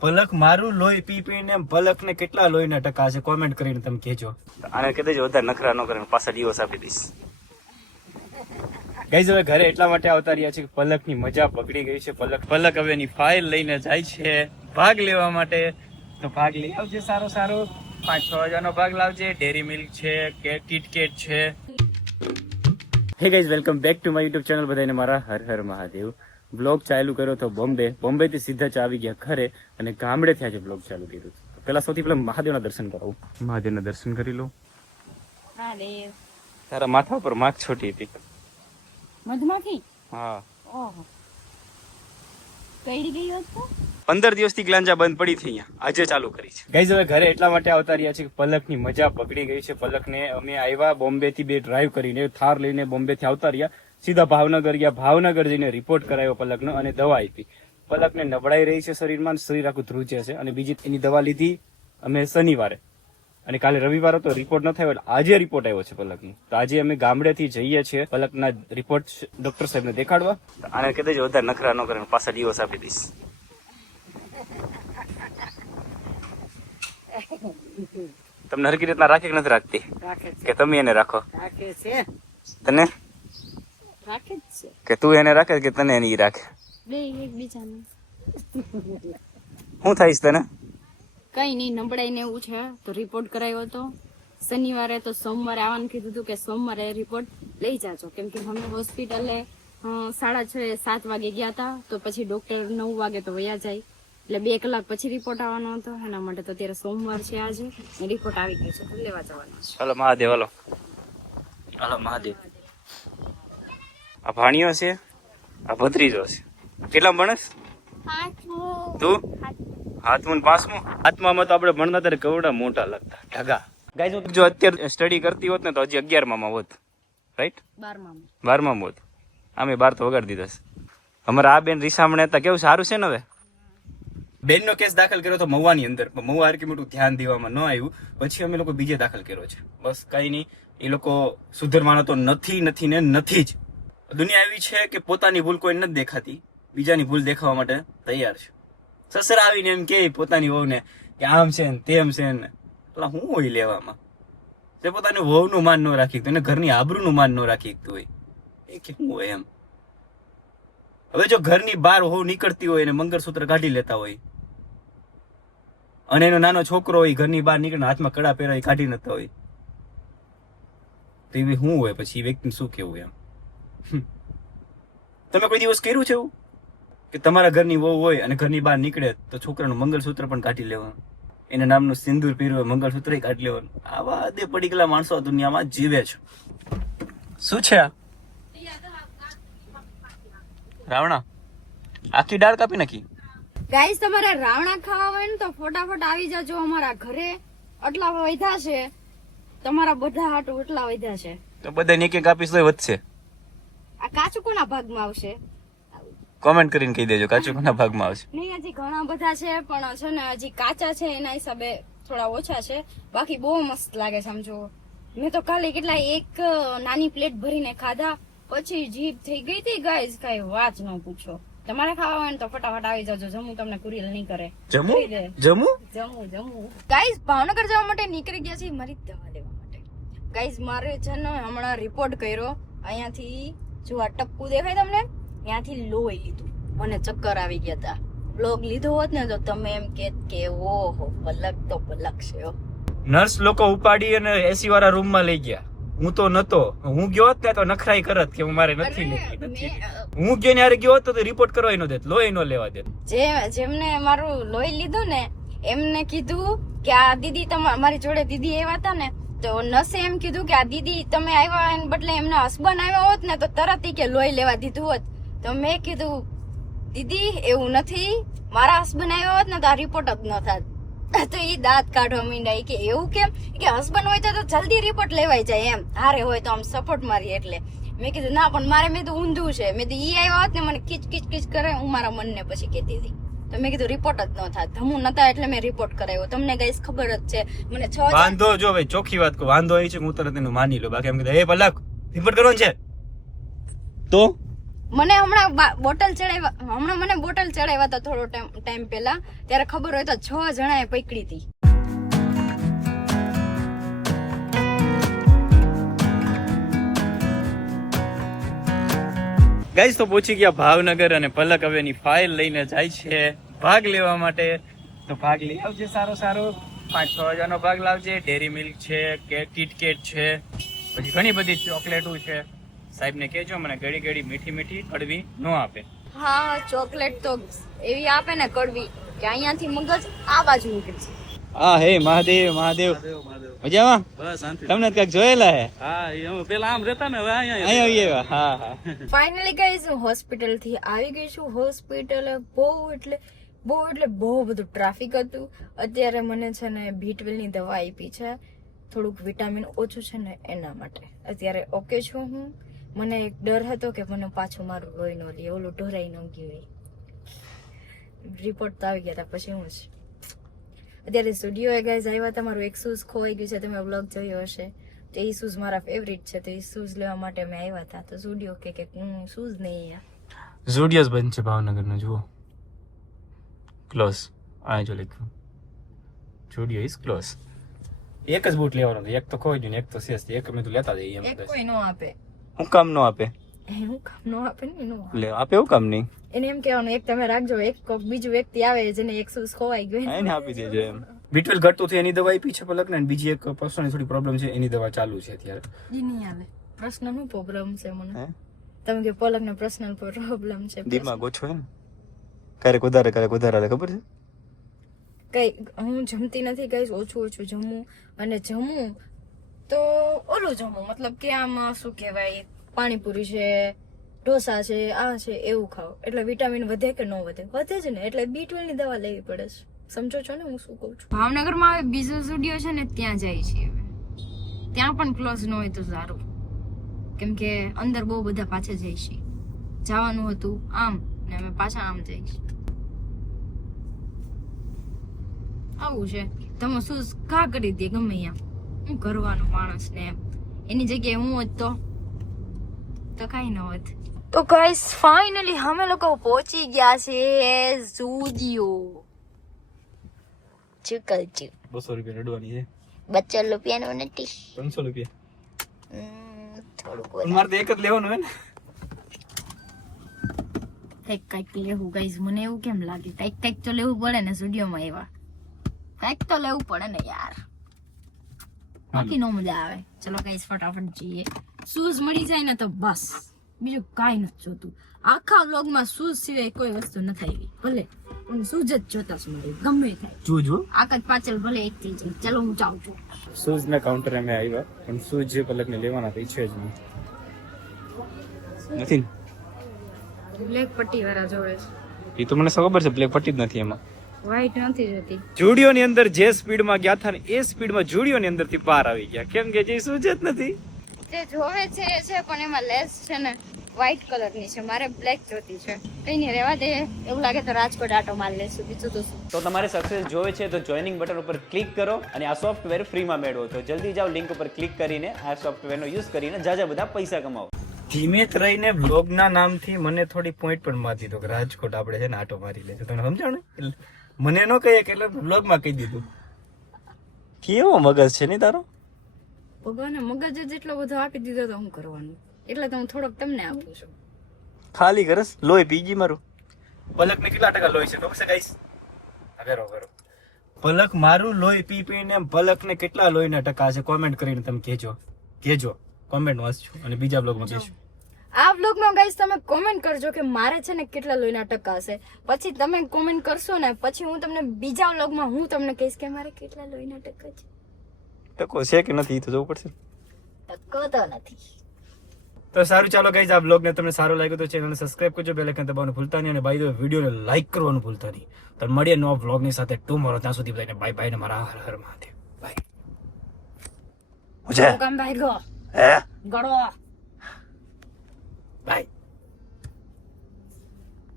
પલક મારું લોહી પી પીને પલક ને કેટલા લોહી ના ટકા છે કોમેન્ટ કરીને તમે કહેજો. આને કહી દેજો વધારે નખરા ન કરે પાછા દિવસ આપી દઈશ. ગઈ હવે ઘરે એટલા માટે આવતા રહ્યા છે કે પલકની મજા પકડી ગઈ છે. પલક પલક હવે એની ફાઇલ લઈને જાય છે ભાગ લેવા માટે. તો ભાગ લઈ આવજે સારો સારો. પાંચ છ હજારનો ભાગ લાવજે. ડેરી મિલ્ક છે કે કિટકેટ છે. Hey guys welcome back to my YouTube channel બધાને મારા હર હર મહાદેવ. બ્લોગ ચાલુ કર્યો તો બોમ્બે બોમ્બે થી સીધા જ આવી ગયા ઘરે અને ગામડે થી આજે બ્લોગ ચાલુ કર્યું પેલા સૌથી પહેલા મહાદેવના દર્શન કરાવું. મહાદેવના દર્શન કરી લો. તારા માથા પર માખ છોટી હતી. મધમાખી? હા. ઓહો. કઈડી ગઈ હોત પંદર દિવસથી ગ્લાંજા બંધ પડી થઈ આજે ચાલુ કરી છે. ગઈ હવે ઘરે એટલા માટે આવતા રહ્યા છે કે પલકની મજા પકડી ગઈ છે. પલકને અમે આવ્યા બોમ્બે થી બે ડ્રાઈવ કરીને થાર લઈને બોમ્બે થી આવતા રહ્યા. સીધા ભાવનગર ગયા ભાવનગર જઈને રિપોર્ટ કરાયો પલકનો અને દવા આપી. પલકને નબળાઈ રહી છે શરીરમાં શરીર આખું ધ્રુજે છે અને બીજી એની દવા લીધી અમે શનિવારે. અને કાલે રવિવાર હતો રિપોર્ટ ન થયો એટલે આજે રિપોર્ટ આવ્યો છે પલકનો. તો આજે અમે ગામડેથી જઈએ છીએ પલકના રિપોર્ટ ડોક્ટર સાહેબને દેખાડવા. આને કહી દેજો વધારે નખરા ન કરે પાછા દિવસ આપી દઈશ. તમને હરકી રીતના રાખે કે નથી રાખતી? કે તમે એને રાખો? રાખે છે. તને? રાખે જ છે. કે તું એને રાખે કે તને એની રાખે? બે એકબીજાને. શું થાઈશ તને? કઈ નહીં નબળાઈ ને એવું છે. તો રિપોર્ટ કરાયો હતો. શનિવારે તો સોમવારે આવવાનું કીધું હતું કે સોમવારે રિપોર્ટ લઈ જાજો. કેમ કે અમે હોસ્પિટલે સાડા છ એ સાત વાગે ગયા હતા. તો પછી ડોક્ટર નવ વાગે તો વયા જાય. એટલે બે કલાક પછી રિપોર્ટ આવવાનો હતો. એના માટે તો અત્યારે સોમવાર છે આજે. રિપોર્ટ આવી ગયો છે. લેવા જવાનો છે. Hello Mahadev hello. Hello Mahadev. આ ભાણિયો છે? આ ભત્રીજો છે. કેટલા ભણસ? તું? હાથમું પાંચમું હાથમાં તો આપણે ભણતા ત્યારે કવડા મોટા લાગતા ઢગા. ગાય જો અત્યારે સ્ટડી કરતી હોત ને તો હજી અગિયારમાં માં હોત. રાઈટ બારમાં બારમાં હોત. આમે બાર તો વગાડી દીધા છે. અમારા આ બેન રીસામણે હતા. કેવું સારું છે ને હવે? બેનનો કેસ દાખલ કર્યો તો મહુવાની અંદર. પણ મહુવા હરકી મોટું ધ્યાન દેવામાં ન આવ્યું. પછી અમે લોકો બીજે દાખલ કર્યો છે. બસ કઈ નહીં. એ લોકો સુધરવાનો તો નથી નથી ને નથી જ. દુનિયા એવી છે કે પોતાની ભૂલ કોઈ નથી દેખાતી. બીજાની ભૂલ દેખાવા માટે તૈયાર છે. સસરા આવીને એમ કે પોતાની વહુને કે આમ છે ને તેમ છે ને. એટલે હું હોય લેવામાં? તે પોતાની વહુનું માન ન રાખી એને ઘરની આબરૂનું માન ન રાખી હોય. એ કે હું હોય એમ? હવે જો ઘરની બહાર વહુ નીકળતી હોય અને મંગળસૂત્ર કાઢી લેતા હોય, અને એનો નાનો છોકરો હોય, ઘરની બહાર નીકળીને હાથમાં કડા પહેરાય કાઢી નતા હોય, તો એ હું હોય? પછી એ વ્યક્તિને શું કેવું એમ. તમે કોઈ દિવસ કર્યું છે એવું? કે તમારા ઘરની વહુ હોય અને ઘરની બહાર નીકળે તો છોકરાનું મંગળસૂત્ર પણ કાઢી લેવાનું? એના નામનું સિંદૂર પીરવે મંગળસૂત્ર કાઢી લેવાનું? આવા દે પડી ગયેલા માણસો આ દુનિયામાં જીવે છે. શું છે આ? રાવણા આખી ડાળ કાપી નાખી? ગાઈસ તમારે રાવણા ખાવા હોય ને તો ફટાફટ આવી જાજો અમારા ઘરે. આટલા વધ્યા છે. તમારા બધા હાટુ એટલા વધ્યા છે. તો બધા એક એક આપીશ તો વધશે. આ કાચું કોના ભાગમાં આવશે. કોમેન્ટ કરીને કહી દેજો કાચું કોના ભાગમાં આવશે. નહીં હજી ઘણા બધા છે પણ છે ને હજી કાચા છે એના હિસાબે થોડા ઓછા છે. બાકી બહુ મસ્ત લાગે છે સમજો મેં તો કાલે કેટલા એક નાની પ્લેટ ભરીને ખાધા પછી જીભ થઈ ગઈ હતી ગાઈઝ કઈ વાત ન પૂછો. તમારે ખાવા હોય ને તો ફટાફટ આવી જજો જમું તમને કુરિયર નહીં કરે. જમું. જમું? જમવું જમવું ગાઈઝ ભાવનગર જવા માટે નીકળી ગયા છે મારી દવા લેવા માટે. ગાઈઝ મારે છે ને હમણાં રિપોર્ટ કર્યો અહીંયાથી જો આ ટપકું દેખાય તમને? ત્યાંથી લોહી લીધું. મને ચક્કર આવી ગયા હતા બ્લોગ લીધો હોત ને તો તમે એમ કે કે ઓહો પલક તો પલક છે. નર્સ લોકો ઉપાડી અને એસી વાળા રૂમમાં લઈ ગયા. હું તો નતો. હું ગયો હોત ને તો નખરાઈ કરત કે હું મારે નથી લેતી હું ગયો ને ગયો હોત તો રિપોર્ટ કરવા નો દેત લોહી ન લેવા દેત. જે જેમને મારું લોહી લીધું ને એમને કીધું કે આ દીદી તમા મારી જોડે દીદી એવા હતા ને તો નસે એમ કીધું કે આ દીદી તમે આવ્યા એને બદલે એમના હસબન્ડ આવ્યા હોત ને તો તરત કે લોહી લેવા દીધું હોત. તો મેં કીધું, દીદી, એવું નથી. મારા હસબન્ડ આવ્યા હોત ને તો આ રિપોર્ટ જ ન થાત. તો એ દાંત કાઢવા માંડ્યા. કે, એવું કેમ? કે હસબન્ડ હોય તો જલ્દી રિપોર્ટ લેવાઈ જાય એમ. હારે હોય તો આમ સપોર્ટ મારી એટલે. મેં કીધું, ના, પણ મારે મેં તો ઊંધું છે. મેં તો એ આવ્યા હોત ને મને કીચ કીચ કીચ કરે, હું મારા મનને પછી કહેતી હતી. તો મેં કીધું રિપોર્ટ જ ન થાય ધમું નતા એટલે મેં રિપોર્ટ કરાવ્યો. તમને ગાઈસ ખબર જ છે. મને છ વાંધો જો ભાઈ ચોખ્ખી વાત કહું. વાંધો એ છે હું તરત એનું માની લો બાકી એમ કીધું એ પલક રિપોર્ટ કરવાનો છે. તો? મને હમણાં બા- બોટલ ચડાવ્યા હમણાં મને બોટલ ચડાવ્યા હતા થોડો ટાઈમ ટાઈમ પહેલા. ત્યારે ખબર હોય તો છ જણાએ પકડી હતી. ગાઈસ તો પહોંચી ગયા ભાવનગર અને પલક હવે એની ફાઇલ લઈને જાય છે. ભાગ લેવા માટે. તો ભાગ લઈ આવજે સારો સારો. પાંચ છ હજારનો ભાગ લાવજે. ડેરી મિલ્ક છે કે કિટકેટ છે પછી ઘણી બધી ચોકલેટો છે. સાહેબને કહેજો મને ઘડી ઘડી મીઠી મીઠી કડવી ન આપે. હા ચોકલેટ તો એવી આપે ને કડવી કે અહીંયાથી મગજ આ બાજુ નીકળે છે. હા હે મહાદેવ મહાદેવ. મજામાં? બસ શાંતિ. તમને કંઈક જોયેલા હે? હા એ અમે પેલા આમ રહેતા ને હવે અહીંયા અહીંયા આવીએ હા હા. ફાઇનલી ગાઈઝ હું હોસ્પિટલથી આવી ગઈ છું. હોસ્પિટલ બહુ એટલે બહુ, એટલે બહુ બધું ટ્રાફિક હતું. અત્યારે મને છે ને બીટવેલની દવા આપી છે. થોડુંક વિટામિન ઓછું છે ને એના માટે. અત્યારે ઓકે છું હું. મને એક ડર હતો કે મને પાછું મારું લોહી ન લે ઓલું ઢોરાઈ ન ગયું. રિપોર્ટ તો આવી ગયા હતા પછી હું જ. અત્યારે સ્ટુડિયો એ ગાઈઝ આવ્યા હતા મારું એક શૂઝ ખોવાઈ ગયું છે. તમે બ્લોગ જોયો હશે. તો એ શૂઝ મારા ફેવરિટ છે. તો એ શૂઝ લેવા માટે અમે આવ્યા હતા તો સ્ટુડિયો કે હું શૂઝ નહીં આ ઝુડિયસ બંધ છે ભાવનગરનો, જુઓ. ક્લોઝ આ જો લખ્યું. સ્ટુડિયો ઇઝ ક્લોઝ એક જ બૂટ લેવાનો એક તો ખોઈ ગયું ને એક તો શેષ એક મેં તો લેતા જઈએ એમ એક. કોઈ નો આપે. હું કામ ન આપે? હું કામ નો આપે ને નો આપે. લે આપે એવું કામ નહીં? એને એમ કહેવાનું એક તમે રાખજો એક કોક બીજું વ્યક્તિ આવે જેને એક શૂઝ ખોવાઈ ગયો. એને આપી દેજો એમ. બીટવેલ ઘટતું થયું એની દવા આપી છે પલક ને બીજી એક પર્સનની થોડી પ્રોબ્લેમ છે એની દવા ચાલુ છે અત્યારે. ઈ નહીં આવે. પ્રશ્નનું પ્રોબ્લેમ છે મને. તમે કે પલક ને પર્સનલ પ્રોબ્લેમ છે દિમાગ ઓછો હે ને? ક્યારેક વધારે ક્યારેક વધારે હાલે ખબર છે? કઈ હું જમતી નથી ગાઈસ ઓછું ઓછું જમું. અને જમું તો ઓલું જમું મતલબ કે આમ શું કહેવાય પાણીપુરી છે ઢોસા છે આ છે એવું ખાઓ એટલે વિટામિન વધે કે ન વધે? વધે જ ને એટલે બી ની દવા લેવી પડે છે. સમજો છો ને હું શું કહું છું? ભાવનગરમાં હવે બીજો સ્ટુડિયો છે ને ત્યાં જાય છે હવે. ત્યાં પણ ક્લોઝ ન હોય તો સારું. કેમ કે અંદર બહુ બધા પાછા જાય છે. જવાનું હતું આમ ને અમે પાછા આમ જઈશ આવું છે. તમે શું કા કરી દે ગમે અહીંયા હું કરવાનો માણસ ને એમ. એની જગ્યાએ હું હોત તો? તો કઈ ન હોત. તો ગાઈસ ફાઇનલી અમે લોકો પહોંચી ગયા છે ઝુડિયો ચુકલ ચુ બસો રૂપિયા રડવાની છે. બચ્ચો રૂપિયાનો નથી. ત્રણસો રૂપિયા. હમ, થોડુંક મારે તો એક જ લેવાનું હોય ને. કંઈક કંઈક લેવું ગાઈઝ મને એવું કેમ લાગે? કંઈક કંઈક તો લેવું પડે ને સ્ટુડિયોમાં એવા. કંઈક તો લેવું પડે ને યાર. બાકી નો મજા આવે. ચલો કઈ ફટાફટ જઈએ. શૂઝ મળી જાય ને તો બસ. બીજું કાંઈ નથી જોતું. આખા વ્લોગમાં શૂઝ સિવાય કોઈ વસ્તુ નથી આવી. ભલે પણ શૂઝ જ જોતા છું મારે ગમે થાય. જો જો આકાશ પાછળ ભલે એક થઈ જાય. ચલો હું જાઉં છું. શૂઝ ના કાઉન્ટર અમે આવ્યા પણ શૂઝ જે પલક ને લેવાના તો ઈચ્છે જ નહીં. નથી બ્લેક પટ્ટી વાળા જોવે છે. એ તો મને ખબર છે બ્લેક પટ્ટી જ નથી એમાં. વ્હાઈટ નથી જોતી. જુડિયો ની અંદર જે સ્પીડમાં ગયા હતા ને એ સ્પીડમાં જુડિયો ની અંદરથી પાર આવી ગયા. કેમ કે જે શું જ નથી. જે જોવે છે એ છે પણ એમાં લેસ છે ને વ્હાઈટ કલરની છે. મારે બ્લેક જોતી છે. કઈ નહીં રહેવા દે. એવું લાગે તો રાજકોટ આટો માર લેશું બીજું તો શું? તો તમારે સક્સેસ જોવે છે તો જોઈનિંગ બટન ઉપર ક્લિક કરો અને આ સોફ્ટવેર ફ્રીમાં મેળવો તો જલ્દી જાઓ લિંક ઉપર ક્લિક કરીને આ સોફ્ટવેરનો યુઝ કરીને જાજા બધા પૈસા કમાવો. ધીમે રહીને બ્લોગ ના નામથી મને થોડી પોઈન્ટ પણ મારી દીધો કે રાજકોટ આપણે છે ને આટો મારી લેજો. તમે સમજાણું? મને નો કહીએ કે એટલે બ્લોગમાં કહી દીધું. કેવો મગજ છે નહીં તારો? ભગવાને મગજ જ એટલો બધો આપી દીધો તો હું કરવાનું? એટલે તો હું થોડોક તમને આપું છું. ખાલી કરસ લોહી પી ગઈ મારું. પલક ને કેટલા ટકા લોહી છે ખબર છે ગાઈસ? કરો કરો પલક મારું લોહી પી પીને પલક ને કેટલા લોહીના ટકા છે? કોમેન્ટ કરીને તમે કહેજો. કહેજો. કોમેન્ટ વાંચજો અને બીજા બ્લોગમાં કહેજો આ બ્લોગમાં ગાઈસ તમે કોમેન્ટ કરજો કે મારે છે ને કેટલા લોહીના ટકા હશે. પછી તમે કોમેન્ટ કરશો ને પછી હું તમને બીજા બ્લોગમાં હું તમને કહીશ કે મારે કેટલા લોહીના ટકા છે. ટકો છે કે નથી તો જોવું પડશે. ટકો તો નથી. તો સારું ચાલો ગાઈઝ આ બ્લોગને તમને સારો લાગ્યો તો ચેનલને સબસ્ક્રાઇબ કરજો બેલ આઇકન દબાવવાનું ભૂલતા નહીં અને બાય ધ વિડીયોને લાઈક કરવાનું ભૂલતા નહીં. તો મળીએ નવા બ્લોગની સાથે ટુમોરો ત્યાં સુધી બધાને બાય બાય ને મારા હર હર મહાદેવ. બાય મજા. કામ ભાઈ ગો. હે? ગળો બાય